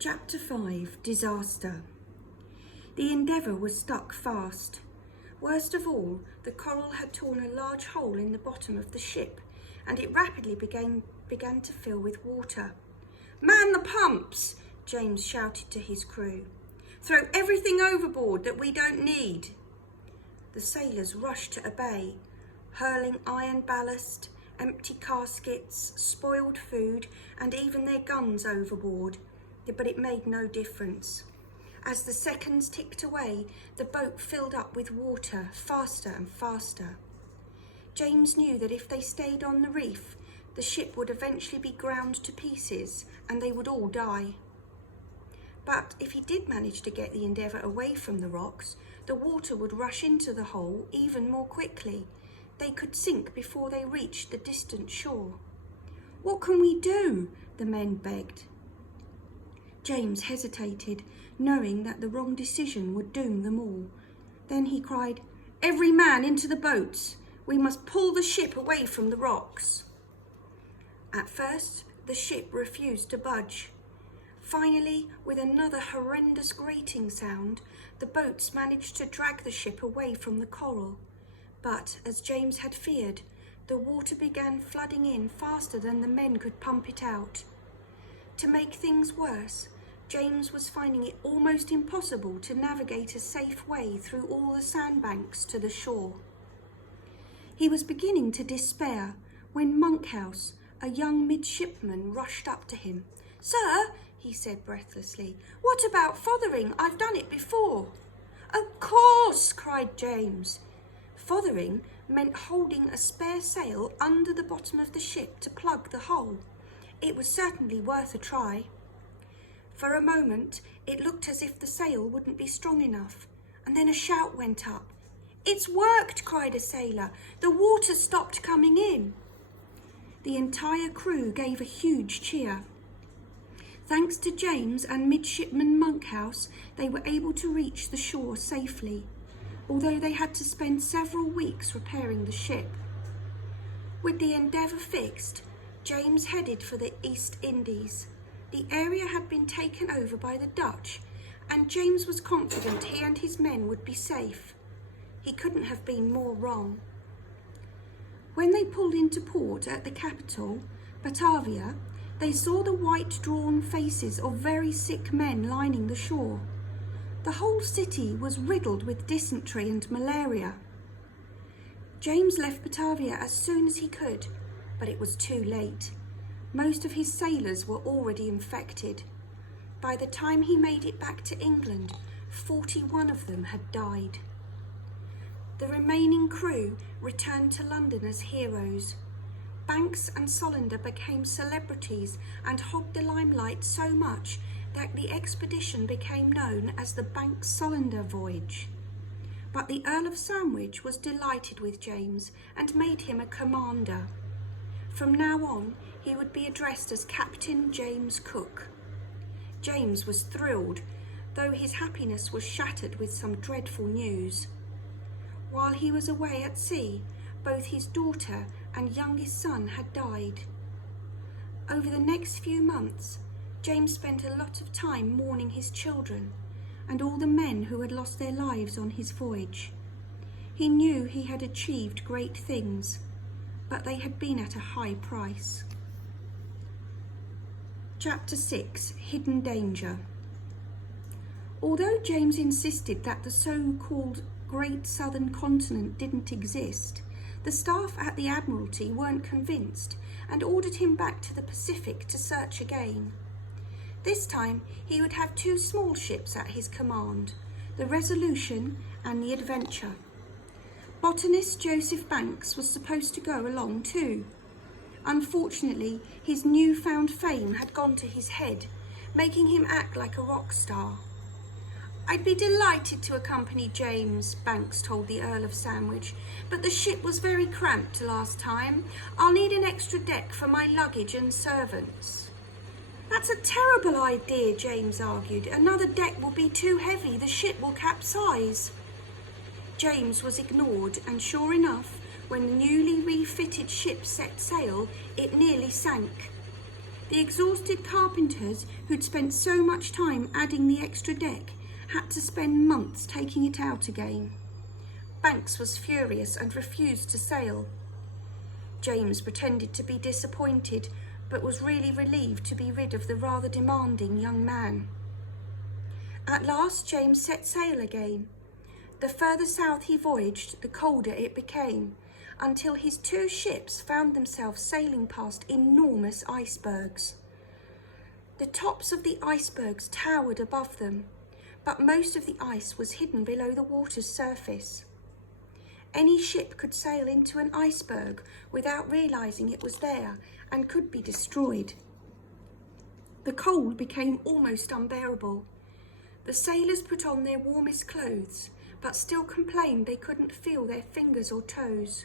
Chapter 5 Disaster. The Endeavour was stuck fast. Worst of all, the coral had torn a large hole in the bottom of the ship, and it rapidly began to fill with water. "Man the pumps!" James shouted to his crew. "Throw everything overboard that we don't need." The sailors rushed to obey, hurling iron ballast, empty caskets, spoiled food, and even their guns overboard. But it made no difference. As the seconds ticked away, the boat filled up with water, faster and faster. James knew that if they stayed on the reef, the ship would eventually be ground to pieces and they would all die. But if he did manage to get the Endeavour away from the rocks, the water would rush into the hole even more quickly. They could sink before they reached the distant shore. "What can we do?" the men begged. James hesitated, knowing that the wrong decision would doom them all. Then he cried, "Every man into the boats! We must pull the ship away from the rocks." At first, the ship refused to budge. Finally, with another horrendous grating sound, the boats managed to drag the ship away from the coral. But, as James had feared, the water began flooding in faster than the men could pump it out. To make things worse, James was finding it almost impossible to navigate a safe way through all the sandbanks to the shore. He was beginning to despair when Monkhouse, a young midshipman, rushed up to him. "Sir," he said breathlessly, "what about fothering? I've done it before." "Of course," cried James. Fothering meant holding a spare sail under the bottom of the ship to plug the hole. It was certainly worth a try. For a moment, it looked as if the sail wouldn't be strong enough, and then a shout went up. "It's worked!" cried a sailor. "The water stopped coming in." The entire crew gave a huge cheer. Thanks to James and Midshipman Monkhouse, they were able to reach the shore safely, although they had to spend several weeks repairing the ship. With the Endeavour fixed, James headed for the East Indies. The area had been taken over by the Dutch, and James was confident he and his men would be safe. He couldn't have been more wrong. When they pulled into port at the capital, Batavia, they saw the white drawn faces of very sick men lining the shore. The whole city was riddled with dysentery and malaria. James left Batavia as soon as he could, but it was too late. Most of his sailors were already infected. By the time he made it back to England, 41 of them had died. The remaining crew returned to London as heroes. Banks and Solander became celebrities and hogged the limelight so much that the expedition became known as the Banks-Solander Voyage. But the Earl of Sandwich was delighted with James and made him a commander. From now on, he would be addressed as Captain James Cook. James was thrilled, though his happiness was shattered with some dreadful news. While he was away at sea, both his daughter and youngest son had died. Over the next few months, James spent a lot of time mourning his children and all the men who had lost their lives on his voyage. He knew he had achieved great things, but they had been at a high price. Chapter 6 Hidden Danger. Although James insisted that the so-called Great Southern Continent didn't exist, the staff at the Admiralty weren't convinced and ordered him back to the Pacific to search again. This time he would have 2 small ships at his command, the Resolution and the Adventure. Botanist Joseph Banks was supposed to go along too. Unfortunately, his newfound fame had gone to his head, making him act like a rock star. "I'd be delighted to accompany James," Banks told the Earl of Sandwich, "but the ship was very cramped last time. I'll need an extra deck for my luggage and servants." "That's a terrible idea," James argued. "Another deck will be too heavy. The ship will capsize." James was ignored, and sure enough, when the newly refitted ship set sail, it nearly sank. The exhausted carpenters, who'd spent so much time adding the extra deck, had to spend months taking it out again. Banks was furious and refused to sail. James pretended to be disappointed, but was really relieved to be rid of the rather demanding young man. At last James set sail again. The further south he voyaged, the colder it became, until his 2 ships found themselves sailing past enormous icebergs. The tops of the icebergs towered above them, but most of the ice was hidden below the water's surface. Any ship could sail into an iceberg without realising it was there and could be destroyed. The cold became almost unbearable. The sailors put on their warmest clothes, but still complained they couldn't feel their fingers or toes.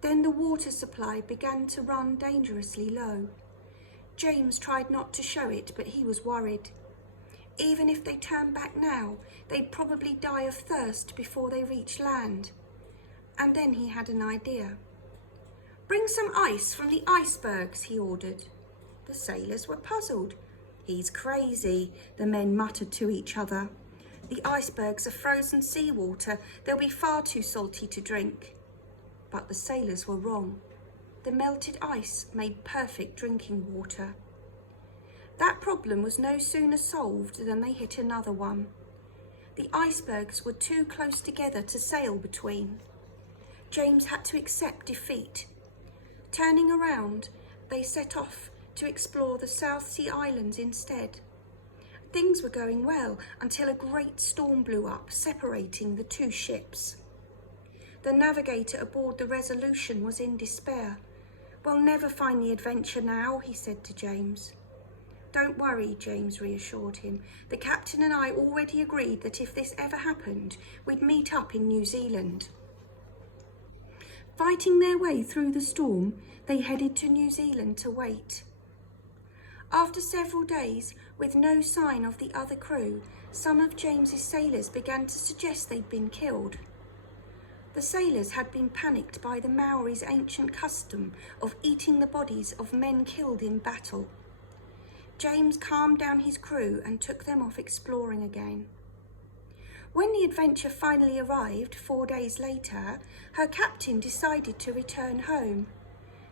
Then the water supply began to run dangerously low. James tried not to show it, but he was worried. Even if they turned back now, they'd probably die of thirst before they reached land. And then he had an idea. "Bring some ice from the icebergs," he ordered. The sailors were puzzled. "He's crazy," the men muttered to each other. "The icebergs are frozen seawater. They'll be far too salty to drink." But the sailors were wrong. The melted ice made perfect drinking water. That problem was no sooner solved than they hit another one. The icebergs were too close together to sail between. James had to accept defeat. Turning around, they set off to explore the South Sea Islands instead. Things were going well until a great storm blew up, separating the 2 ships. The navigator aboard the Resolution was in despair. "We'll never find the adventure now," he said to James. "Don't worry," James reassured him. "The captain and I already agreed that if this ever happened, we'd meet up in New Zealand." Fighting their way through the storm, they headed to New Zealand to wait. After several days, with no sign of the other crew, some of James's sailors began to suggest they'd been killed. The sailors had been panicked by the Maoris' ancient custom of eating the bodies of men killed in battle. James calmed down his crew and took them off exploring again. When the Adventure finally arrived 4 days later, her captain decided to return home.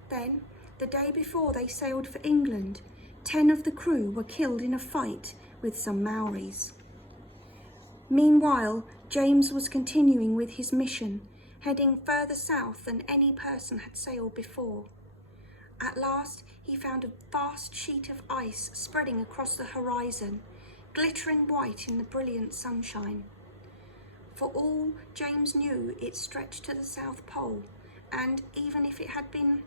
Then, the day before they sailed for England, 10 of the crew were killed in a fight with some Maoris. Meanwhile, James was continuing with his mission, heading further south than any person had sailed before. At last, he found a vast sheet of ice spreading across the horizon, glittering white in the brilliant sunshine. For all James knew, it stretched to the South Pole, and even if it had been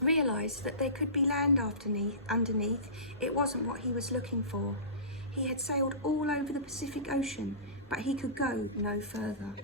realised that there could be land underneath, it wasn't what he was looking for. He had sailed all over the Pacific Ocean, but he could go no further.